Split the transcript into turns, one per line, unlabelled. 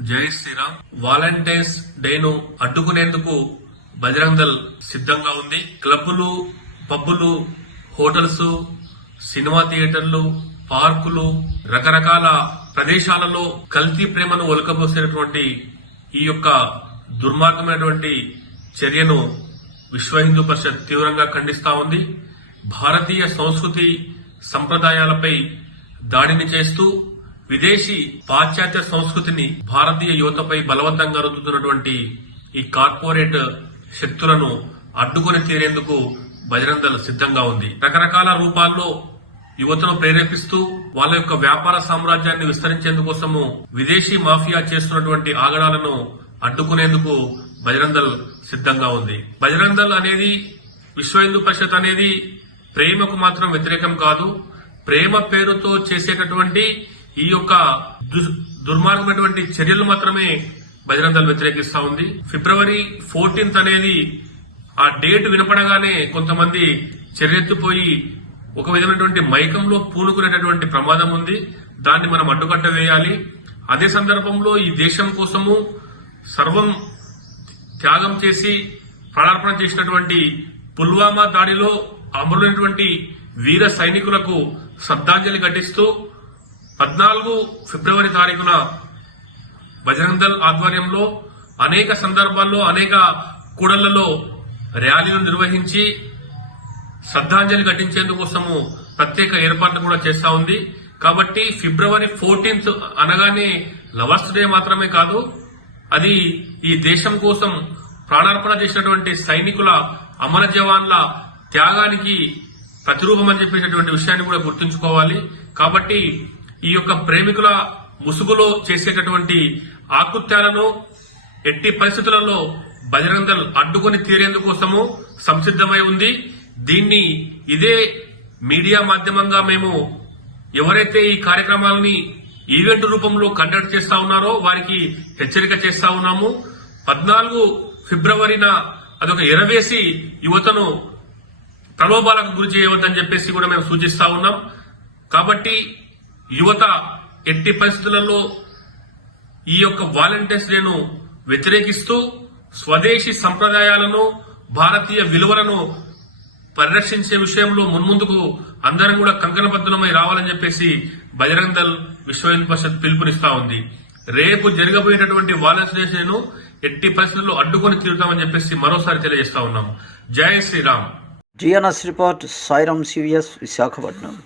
జై శ్రీరామ్. వాలంటైన్స్ డేను అడ్డుకునేందుకు బజరంగ్ దళ్ సిద్ధంగా ఉంది. క్లబ్బులు పబ్బులు హోటల్స్ సినిమా థియేటర్లు పార్కులు రకరకాల ప్రదేశాలలో కల్తీ ప్రేమను ఒలకబోసినటువంటి ఈ యొక్క దుర్మార్గమైనటువంటి చర్యను విశ్వ హిందూ పరిషత్ తీవ్రంగా ఖండిస్తా ఉంది. భారతీయ సంస్కృతి సంప్రదాయాలపై దాడిని చేస్తూ విదేశీ పాశ్చాత్య సంస్కృతిని భారతీయ యువతపై బలవంతంగా రుద్దుతున్నటువంటి ఈ కార్పొరేట్ శక్తులను అడ్డుకొని తీరేందుకు బజరంగ సిద్ధంగా ఉంది. రకరకాల రూపాల్లో యువతను ప్రేరేపిస్తూ వాళ్ళ యొక్క వ్యాపార సామ్రాజ్యాన్ని విస్తరించేందుకోసము విదేశీ మాఫియా చేస్తున్నటువంటి ఆగడాలను అడ్డుకునేందుకు బజరంగల్ సిద్ధంగా ఉంది. బజరంగల్ అనేది విశ్వ హిందూ పరిషత్ అనేది ప్రేమకు మాత్రం వ్యతిరేకం కాదు. ప్రేమ పేరుతో చేసేటటువంటి ఈ యొక్క దుర్మార్గమైనటువంటి చర్యలు మాత్రమే బజరంగ్ వ్యతిరేకిస్తా ఉంది. ఫిబ్రవరి ఫోర్టీన్త్ అనేది ఆ డేట్ వినపడగానే కొంతమంది చర్యెత్తిపోయి ఒక విధమైనటువంటి మైకంలో పూనుకునేటటువంటి ప్రమాదం ఉంది. దాన్ని మనం అడ్డుకట్ట వేయాలి. అదే సందర్భంలో ఈ దేశం కోసము సర్వం త్యాగం చేసి ప్రాణార్పణ చేసినటువంటి పుల్వామా దాడిలో అమరులైనటువంటి వీర సైనికులకు శ్రద్ధాంజలి ఘటిస్తూ పద్నాలుగు ఫిబ్రవరి తారీఖున బజరంగ్ దళ్ ఆధ్వర్యంలో అనేక సందర్భాల్లో అనేక కూడళ్ళలో ర్యాలీలు నిర్వహించి శ్రద్ధాంజలి ఘటించేందుకోసము ప్రత్యేక ఏర్పాట్లు కూడా చేస్తా ఉంది. కాబట్టి ఫిబ్రవరి ఫోర్టీన్త్ అనగానే లవర్స్ డే మాత్రమే కాదు అది ఈ దేశం కోసం ప్రాణార్పణ చేసినటువంటి సైనికుల అమర జవాన్ల త్యాగానికి ప్రతిరూపం అని చెప్పేటటువంటి విషయాన్ని కూడా గుర్తుంచుకోవాలి. కాబట్టి ఈ యొక్క ప్రేమికుల ముసుగులో చేసేటటువంటి ఆకృత్యాలను ఎట్టి పరిస్థితులలో బజరంగల్ అడ్డుకొని తీరేందుకోసము సంసిద్ధమై ఉంది. దీన్ని ఇదే మీడియా మాధ్యమంగా మేము ఎవరైతే ఈ కార్యక్రమాలని ఈవెంట్ రూపంలో కండక్ట్ చేస్తా ఉన్నారో వారికి హెచ్చరిక చేస్తా ఉన్నాము. పద్నాలుగు ఫిబ్రవరిన అదొక ఎరవేసి యువతను ప్రలోభాలకు గురి చేయవద్దని చెప్పేసి కూడా మేము సూచిస్తా ఉన్నాం. కాబట్టి యువత ఎట్టి పరిస్థితులలో ఈ యొక్క వాలంటీర్స్ డేను వ్యతిరేకిస్తూ స్వదేశీ సంప్రదాయాలను భారతీయ విలువలను పరిరక్షించే విషయంలో మున్ముందుకు అందరం కూడా కంకణబద్ధులమై రావాలని చెప్పేసి బజరంగ్ దళ్ విశ్వ హిందూ పరిషత్ పిలుపునిస్తా ఉంది. రేపు జరగబోయేటటువంటి వాలంటీర్స్ డేను ఎట్టి పరిస్థితుల్లో అడ్డుకొని తీరుతామని చెప్పేసి మరోసారి తెలియజేస్తా ఉన్నాం. జై Sriram.
GNS report Sairam CVS Visakhapatnam.